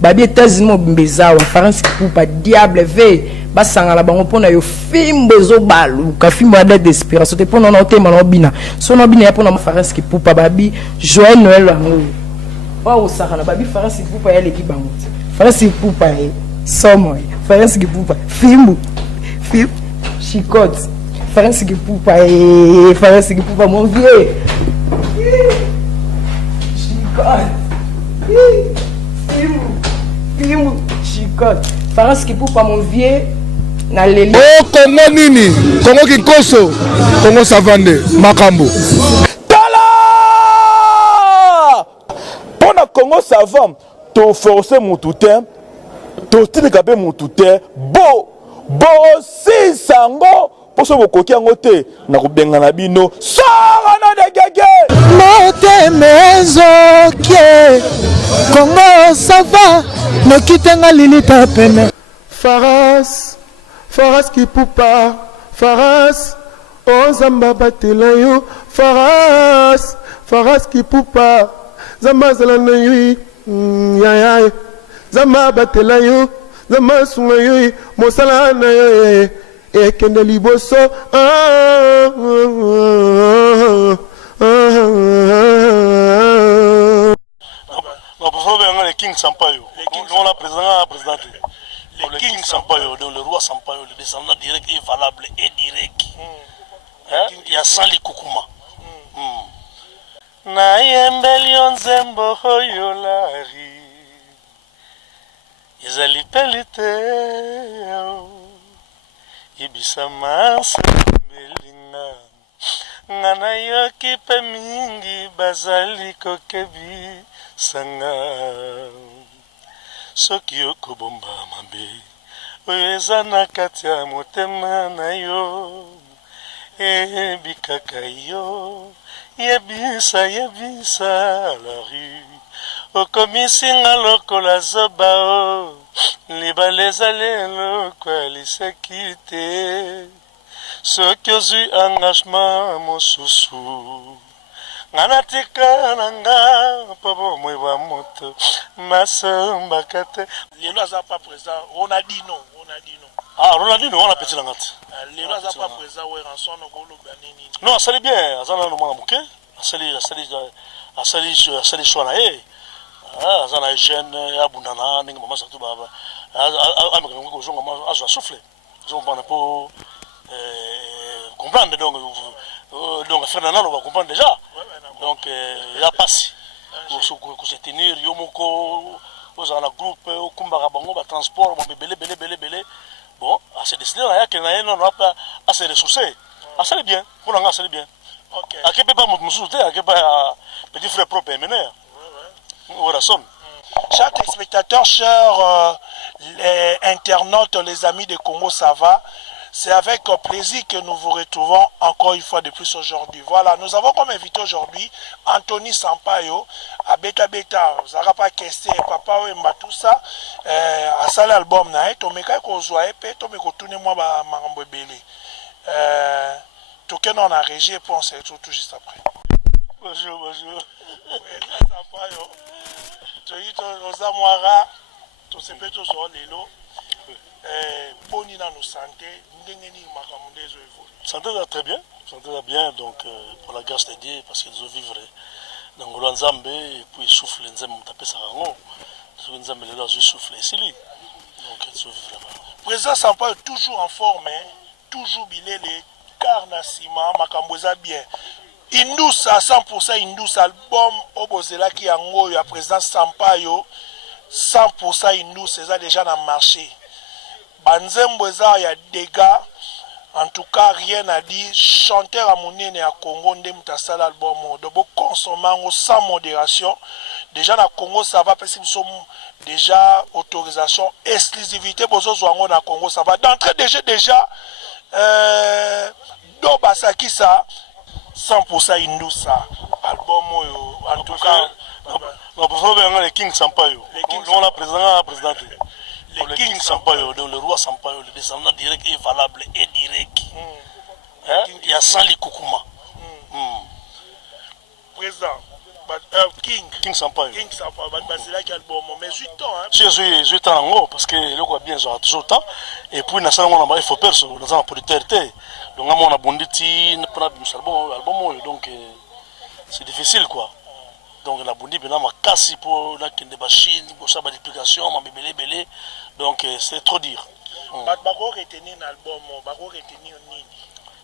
babi États-Unis mobimbezawa France Kipupa diable ve basanga la bango pona yo fimbo zo balu ka fimbo de desperation te pona na tema na bina so na bina ya pona France Kipupa babi Joël Noël wango o saka na babi France Kipupa ya leki bango France Kipupa e somo France Kipupa fimbo chicote France Kipupa e France Kipupa mon vieux chicote Fimbo chicote France Kipupa mon vieux na leli oh Congo nini Congo Kikoso Congo Savande Makambo Tala pona Congo Savant to forcer mon toutin to tinikabe mon toutin bo si sango poso bokoki yango te na kobenga na bino sora na de gege mote mezokie Congo Savant nokitenga lilita pene Faras Kipupa Faras Ozamba batela yo Faras Kipupa Zamba zala na yui ya Zamba batela yo Zamba sunga yui Mosala na yo Ekende liboso Le King Sampaio, on a président. Le King Sampaio, le roi Sampaio, le descendant direct et valable et direct. Il y a Sali Kukuma. Na yembelion zembo yolari. Izali pelite. Ibisa masa belina. Ngana yoki pe mingi bazali kokebi sanga. Soki okobomba mabe oyo eza na kati ya motema na yo ebikaka yo yebisa la rue okomisinga lokola zoba o libala ezali eloko alisaki te soki ozwi engagement mosusu ngana tika nanga pabo mwewa moto masamba kate lelo aza pas présent Ronaldinho Ronaldinho on a petit langate lelo aza pas présent we ranson ko lo banini non ça bien azana no mwana muke asali shona azana jeune ya bundana ninga mama saktu baba ameka ngo jonga ma azo souffler je comprends pas comprendre donc Fernando va comprendre déjà. Donc il y a passé pour se tenir yomoko aux en groupe au kumbara bango ba transport bon belé bon à se décider là que non pas à se ressourcer assez bien pour nga assez bien OK à que pas mon souté à que pas petit frère propre mener voilà son chers téléspectateurs, chers les internautes, les amis de Congo Sava, c'est avec plaisir que nous vous retrouvons encore une fois de plus aujourd'hui. Voilà, nous avons comme invité aujourd'hui Anthony Sampaio, à Beta Beta, Zarapa Keste, Papa Wemba, tout ça, à ça l'album, Tomeka Kozwa, et Tomeko Tunemo Marambo Bele. Tout que nous on a régi et puis on se retrouve tout juste après. Bonjour. Sampaio, tu es aux Amouara, tu sais pas tout sur l'élo. Boni dans nos santé, santé va très bien, donc pour la grâce de Dieu, parce qu'ils ont vivre dans le Nzambe, et puis souffle Nzambe taper sa rango, Nzambe les lois souffle ici, donc ils ont vivre. Président Sampaio toujours en forme, toujours bilé les carnassima, makamboza bien. Indus à 100% Indus album Obozela qui a ngoyo à président Sampaio 100% Indus c'est déjà dans le marché. Banzembo eza ya dégâts. En tout cas, rien à dire. Chanteur à monene à Congo, ndem tasal album de beau consommant sans modération. Déjà na Congo ça va parce qu'ils sont déjà autorisation exclusivité pour ceux qui na Congo ça va d'entrée déjà do basaki ça 100% Indousa album en tout cas non pour faire le King Sampaio on a président le King Sampaio, le roi Sampaio, le descendant direct et valable et direct. Il y a Sali Kukuma. Président, King Sampaio. King Sampaio, basé qui album, mais 8 ans. Hein. Si, 8 ans en haut, parce que le quoi bien, j'aurai toujours le temps. Et puis, il faut perso, dans un producteur. Donc, on a bondi, album, donc c'est difficile quoi. Donc, on a bondi, on a cassé pour la machine, pour ça, l'explication, on a belé. Donc, c'est trop dur. Bako retenir l'album, Bako retenir Nini.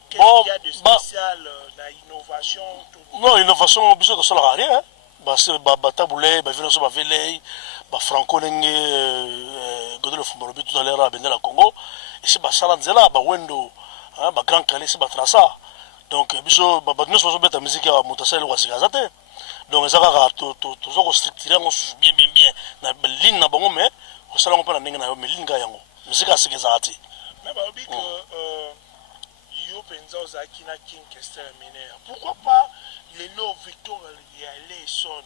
Qu'est-ce qu'il y a de spécial dans l'innovation? Non, l'innovation, bisous de cela rien. Taboulé, Vinoso Bavelei, Franco Nenge, Godel Fumorobi tout à l'heure à Benela Congo. Et c'est Salanzela, Wendo, Grand Calais, c'est Batrasa. Donc, bisous, nous sommes bête à musique à Montassel ou à Sigazate. Donc, les Arabes, toujours structurés, on se bien. La ligne n'a pas mais au salon, on a une ligne gagnant. Musique à Sigazate. Mais, Babi, que. King Kester Mineur. Pourquoi pas les lots Victor et les sons?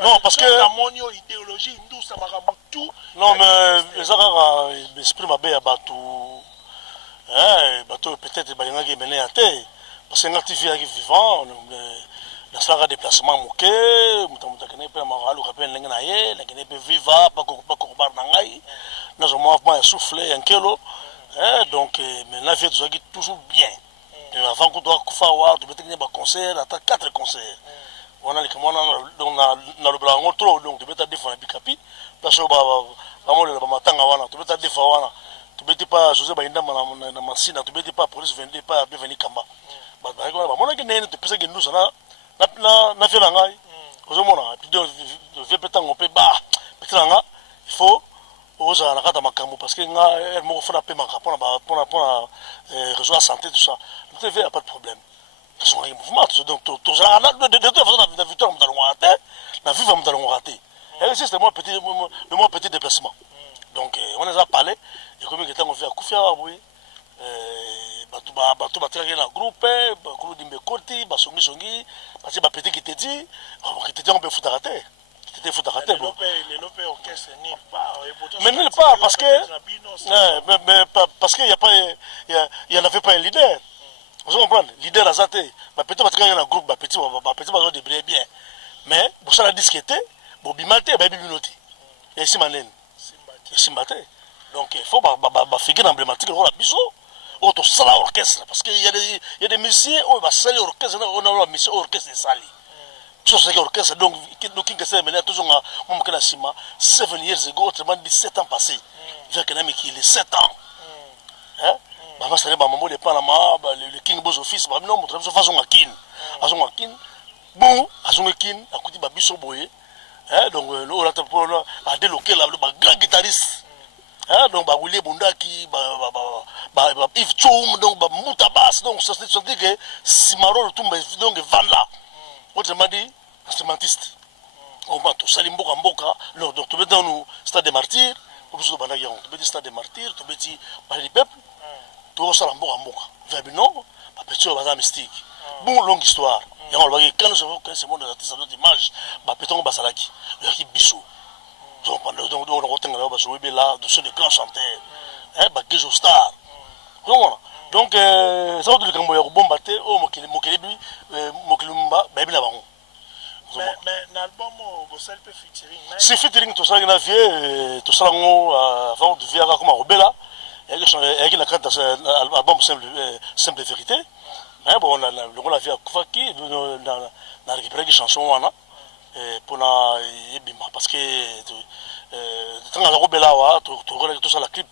Non, parce que. La idéologie, nous, ça m'a tout. Non, mais les Arabes expriment bien bateau. Bateau peut-être Balingagi mené à terre. Parce que nous activons vivant. Dans ce déplacement, moqué, nous avons soufflé un kilo. Donc, mais la vie est toujours bien. Avant qu'on doit faire des concerts, 4 concerts. On a le blanc trop, donc tu peux défendre les capi. Parce que tu peux pas José Baïnda, ma machine, tu peux pas police venir pas venir Kamba. On a gagné, tu peux dire que nous, ça n'a fait la gagne. Il faut. Oza na kata makambo parce que nga elle mo fona pe makapo pour réseau la santé tout ça. Tout fait pas de problème. Ce sont les mouvements donc tout ça de toute façon la victoire dans le raté, la vie va dans le raté. Et c'est le moins petit déplacement. Donc on les a parlé et comme que on fait à Koufia oui batu batira na groupe groupe dimbe koti basongi parce que petit qui te dit on peut foutre raté. Les lopes orchestre nulle part. Mais nulle part parce que parce qu'il y en avait pas un leader. Vous comprenez? Leader à Zate. Peut-être parce qu'il y a un groupe, petit va débrouiller bien. Mais pour ça la disquette, pour bimater, biminoter. Et si manen. Simbate. Donc il faut figure emblématique on a bisou. Auto sala orchestre parce qu'il y a des musiciens on va saler orchestre on a une mission orchestre sali. C'est l'orchestre, donc King Kester Mineur toujours à 7 years ago, autrement dit 7 ans passés. Il y a quelqu'un qui est 7 ans. Maman, c'est le Panama, le King Boss Office, non, je fais façon à King. Bon, à son King, à côté de Babiso Boye. Donc, on a déloqué le grand guitariste. Donc, William Bondaki, Yves Choum, donc Moutabas, donc ça se dit que Simaro tombe donc Vanda. Autrement dit, instrumentiste. On va tout ça, Mboka. Donc, tu veux dans le stade des martyrs, tu veux dire stade des martyrs, tu veux dire palais du peuple, tu veux ça, Mboka. Verbino, petit bazar mystique. Bon, longue histoire. Et on va voir quand nous avons ce monde d'artistes à l'image, Péton Basalaki, le Haki Bissou. Donc, on retient là, de ceux de grands chanteurs, Gejo Star. Donc, ça va être le Camboya bon batté, Mokilumba, Baby Labaron. Mais l'album, vous savez, peut featuring. C'est featuring, tout ça, il y a vie, tout ça, avant de vivre comme un Robela, et il y a un album simple vérité. Mais bon, on a vu à Koufaki, on a récupéré des chansons, pour la Bima, parce que quand on a Robela, tu regardes tout ça, la clip.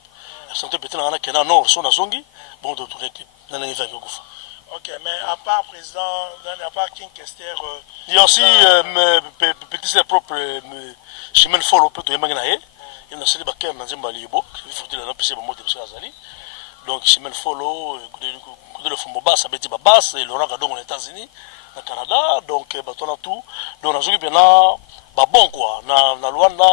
Santé peut-être dans la non son azongi bon de tous les clips dans les événements. OK, mais à part président à part King Kester il y a aussi petit ses propres chemin follow peut y magnaé il y a aussi des bakkers dans Zimba Libo il faut dire la PC ba moto parce azali donc chemin follow de le fumbo bass ça petit bass et Laurent Gadon aux États-Unis au Canada donc on a tout donc on a joué bien ba bon quoi na Luanda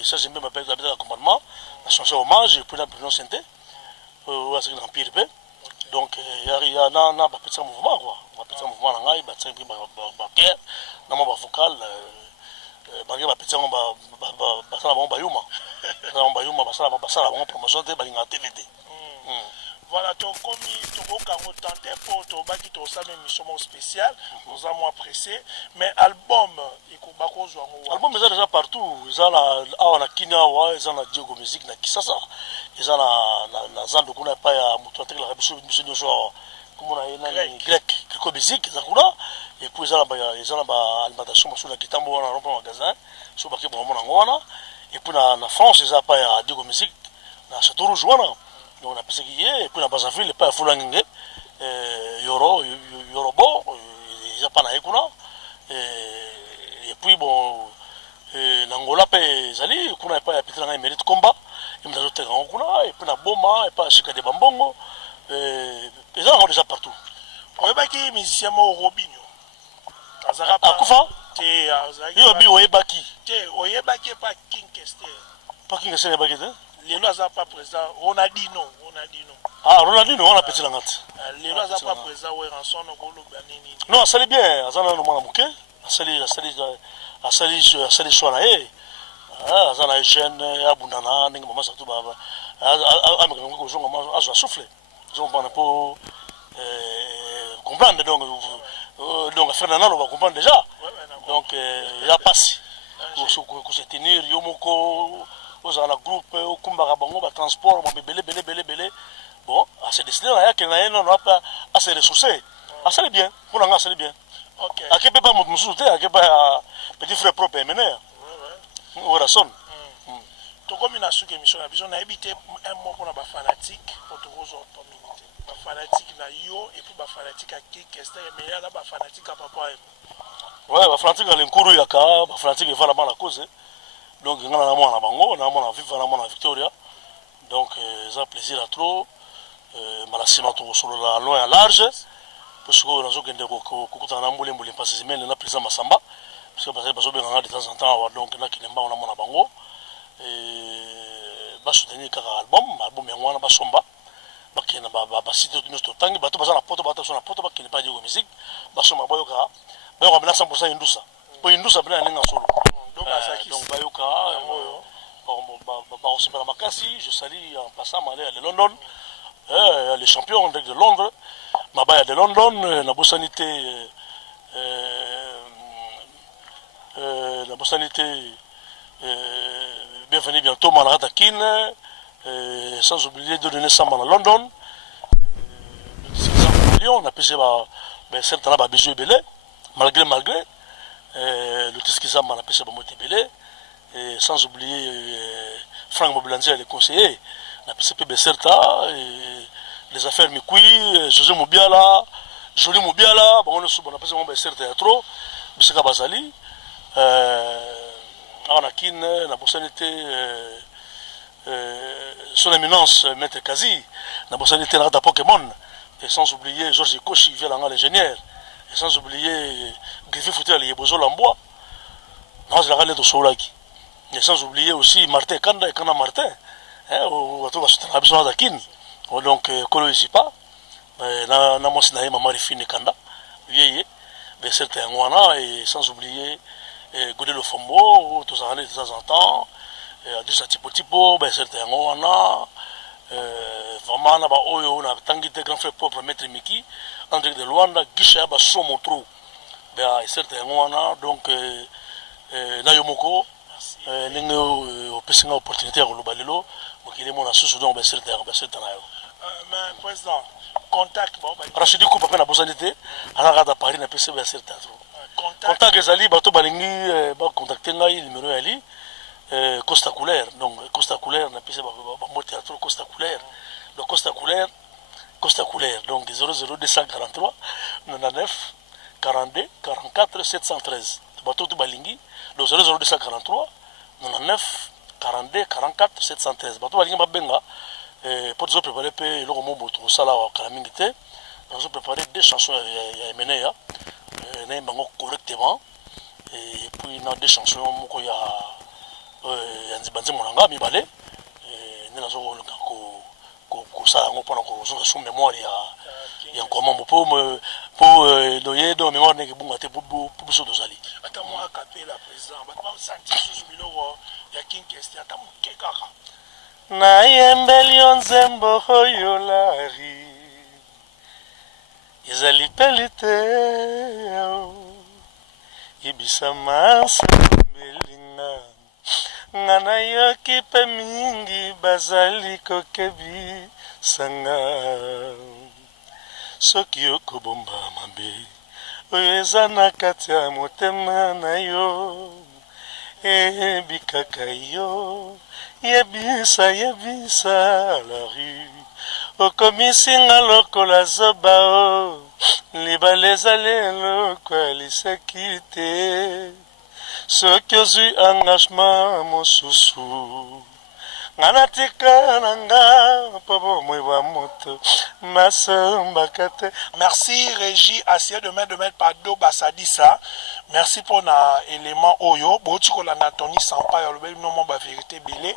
et ça j'aime bien m'appeler la commandement la chanson hommage pour la présidence santé c'est un empire donc il y a un petit mouvement quoi un petit mouvement là il bâtit un backer dans mon vocal baguer ba petit on ba ça bon bayuma ça on bayuma ba ça bon promotion de balinga TVT Voilà, tu as tenté pour te battre une émission spéciale, nous avons apprécié, mais album, album est déjà partout, ils ont la Kinawa, ils ont la Diogo Music, na Kisasa, ils ont la Zando qu'on n'a pas à Moutointe, la Rabisho, nous sommes comme on a une grec, Kirko Music, Zakura, et puis ils ont la alimentation sur la Kitambo, on a un magasin, sur le Baké Bomonangwana, et puis en France, ils ont pas à Diogo Music, na Château Rouge, donc on a pensé qu'il y a, et puis on a pas fait, pas à Foulangé, Yorobo, ils n'ont pas naïkouna, et puis bon, Nangola pe Zali, qu'on n'a pas à Pétrin et mérite combat, et nous avons été en Kuna, et puis on a Boma, et pas à Chika de Bambongo, et ça on déjà partout. On va qui musicien au Robinho. À Koufa? Yobi Oyebaki. Oyebaki pas King Kester. Pas King Kester, Oyebaki, hein? Les lois n'ont pas présent. Ronaldinho. Ah, Ronaldinho, on a pété la ngate. Les lois n'ont pas présent. Non, ça allait bien. Azana no mwana muke. Asali choix na ye. Azana jeune abundana ningi mama surtout baba. Ameka ngo jonga ma azo souffler. Ils pas pour comprendre donc Fernando va comprendre déjà. Donc il a passé. Pour se tenir yomoko aux ala groupe au kumbara bango ba transport ba belé bon c'est décidé là que na non pas assez ressourcé assez bien pour nga assez bien OK à que pas mon souté à que pas petit frère propre mener voilà son to comme une souke émission na besoin na habiter un mot pour ba fanatique pour te rejoindre ba fanatique na yo et puis ba fanatique à qui qu'est-ce mais là ba fanatique à papa ouais ba fanatique à l'enkuru yaka ba fanatique va la la cause donc ngana na mwana bango na mwana viva na mwana Victoria donc ça plaisir à trop malasima to solo la loin à large parce que nazo kende ko kutana mbule mbule passe semaine na président Masamba parce que bazo benga de temps en temps donc na kinemba na mwana bango ba soutenir ka album yango na ba somba bakena ba site to notre tangi bato baza na poto ba kene pas Diogo Music ba somba bayoka bayoka na 100% indusa po indusa bena ninga solo donc bayoka ba makasi je salue en passant aller à London les champions de Londres mabaya de London na bosanité bienvenue bientôt Manarata Kin sans oublier de donner ça à London on a payé certains là bijou belé malgré le tisque qui s'amène à pêcher pour motiver et sans oublier Franck Mobilanzi les conseillers on a pêché Certa les affaires Mikui José Mobiala Jolie Mobiala bon on a pêché Certa trop Bissaka Bazali on a kin la bosanité son éminence maître Kazi la bosanité la Pokémon et sans oublier Georges Kochi via l'ingénieur et sans oublier Griffith Foutel et Bozo Lambois dans la rallye de Soulaki et sans oublier aussi Martin Kanda et Kanda Martin on va trouver la besoin d'Akin donc Kolo Isipa na mosina ma Marifine Kanda vieille mais certains wana et sans oublier Godé le Fombo tous années de temps en temps Adisa Tipo certains wana vraiment na ba oyo na tangite grand frère propre maître Miki André de Luanda Gisha ba Somotro ba certains wana donc na yomoko ninga opesinga opportunité ya kolobalelo mokili mona susu donc ba certains na yo mais président contact bon Rachidi ko papa na bosanité ala ga Paris na pese ba certains contact ezali bato balingi ba contacter ngai numéro ali Costa Couleur donc Costa Couleur na pese ba mo théâtre Costa Couleur donc Costa Couleur donc 00243 99 42 44 713 bato to balingi donc 00243 99 42 44 713 bato balingi babenga pour nous préparer pe le mombo to sala wa kalamingite nous préparer deux chansons ya Emeneya na bango correctement et puis dans deux chansons moko ya Nzibanze Monanga mibale ne nazo ko sala ngo pona ko zo sous mémoire ya comment pour doyer do mémoire ne bunga te pour so dozali ata mo akapela président ba senti sous biloko ya King Kester ata mo kekaka nayembeli yo nzembo oyo lari ezali peli te yebisa masembelinga nga nayoki mpe mingi bazali kokebisanga soki okobomba mabe oyo eza na kati ya motema na yo eyebi kaka yo yebisa la rue okomisinga lokola zoba o libala ezali eloko alisaki te soki ozwi engagement mosusu nga natika na nga mpo bomoi bwa moto nasombaka te. Merci Régie Assier de mettre Pado Basadissa. Merci pour na élément oyo boti kolanda Tony Sampa ya lobeli no ba vérité belé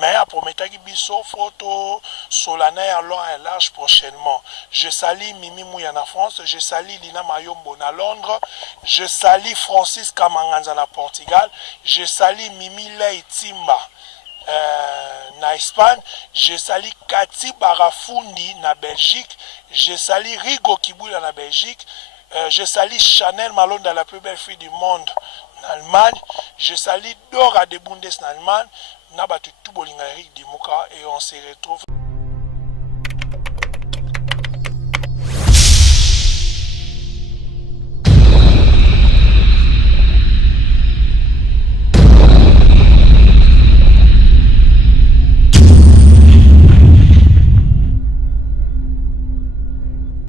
mais a prometaki biso photo solennelle à long et large prochainement. Je salue Mimi Mouya na France, je salue Lina Mayombo na Londres, je salue Francis Kamanganza na Portugal, je salue Mimi Lei Timba na Espagne, je salue Kati Barafundi na Belgique, je salue Rigo Kibula na Belgique, je salue Chanel Malonda, la plus belle fille du monde en Allemagne, je salue Dora de Bundes en Allemagne, Nabatu Tubolinga Eric Dimuka et on se retrouve